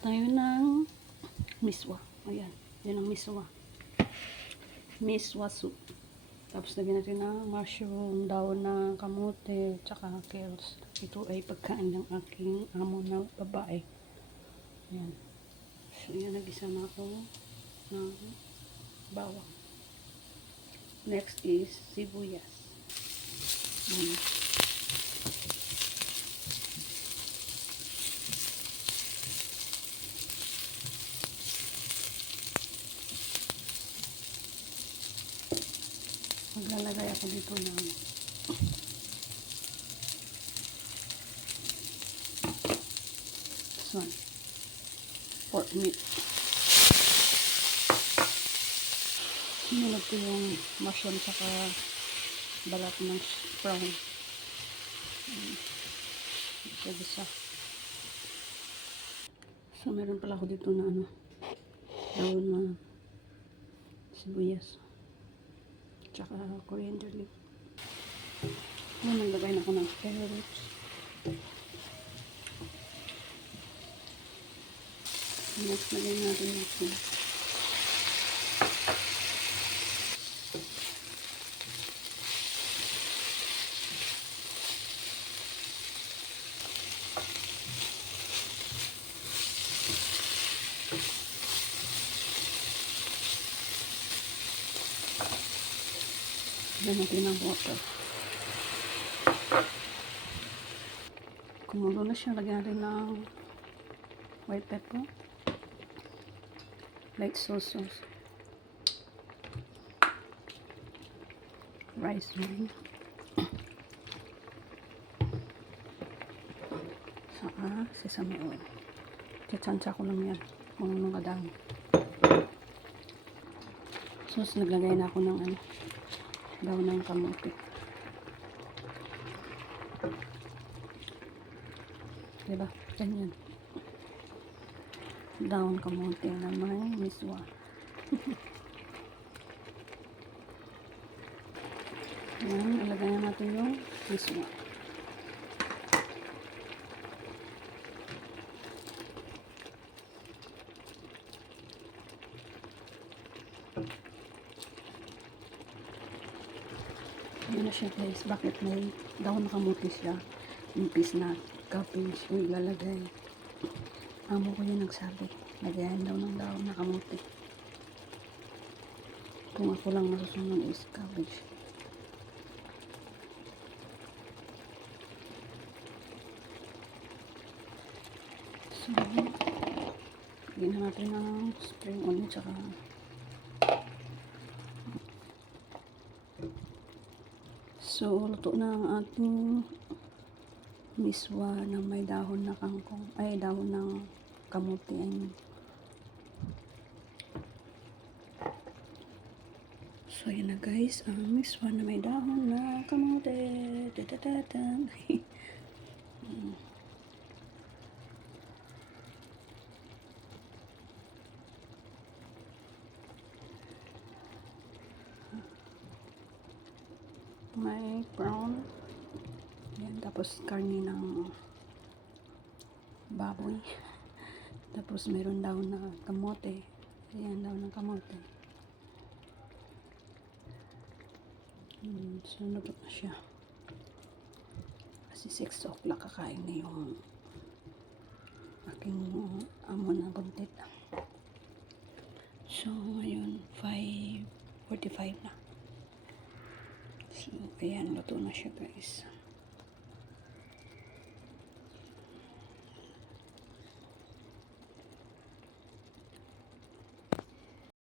tayo ng miswa. Ayan, yan ang miswa. Miswa soup. Tapos lagyan natin ng mushroom, daon ng kamote, tsaka kales. Ito ay pagkain ng aking amo na babae. Ayan. So, yan, nag-isa na ako ng bawang. Next is sibuyas. Ayan. Maglalagay ako dito ng this one, pork meat. Sinunod ko yung mushroom saka balat ng prawn. Isa. So meron pala ako dito na daon na sibuyas tsaka coriander leaf. Naglagay na ako ng carrots. Next, lagay natin ito. Lagyan natin ng water. Kumulo na siya, lagyan natin ng white pepper, light soy sauce, rice wine, saka sesame oil. Tsansya ko lang yan kung anong kadami. So, naglagay na ako ng daw ng kamote. Diba? Ganyan. Daon kamote na may miswa. Yan, ilagay na natin yung miswa. Yan na siya guys. Bakit may daon na kamote siya? Impis na cabbage yung ilalagay. Amo ko yun nagsabi. Lagayan daw ng daon na kamote. Kung ako lang masusunod is cabbage. So, lagyan na natin ng spring onion tsaka so, luto na ang ating miswa na may dahon na kangkong, ay dahon ng kamote. So, yun na guys, ang miswa na may dahon na kamote. Dadadatan. May brown. Yan, tapos karne ng baboy. Tapos meron daw na kamote. Ayan daw ng kamote. So, nagot na siya. Kasi 6 o'clock kakain na yung aking amo na buntit. So, ngayon 5:45 na. So, ayan, luto na siya guys.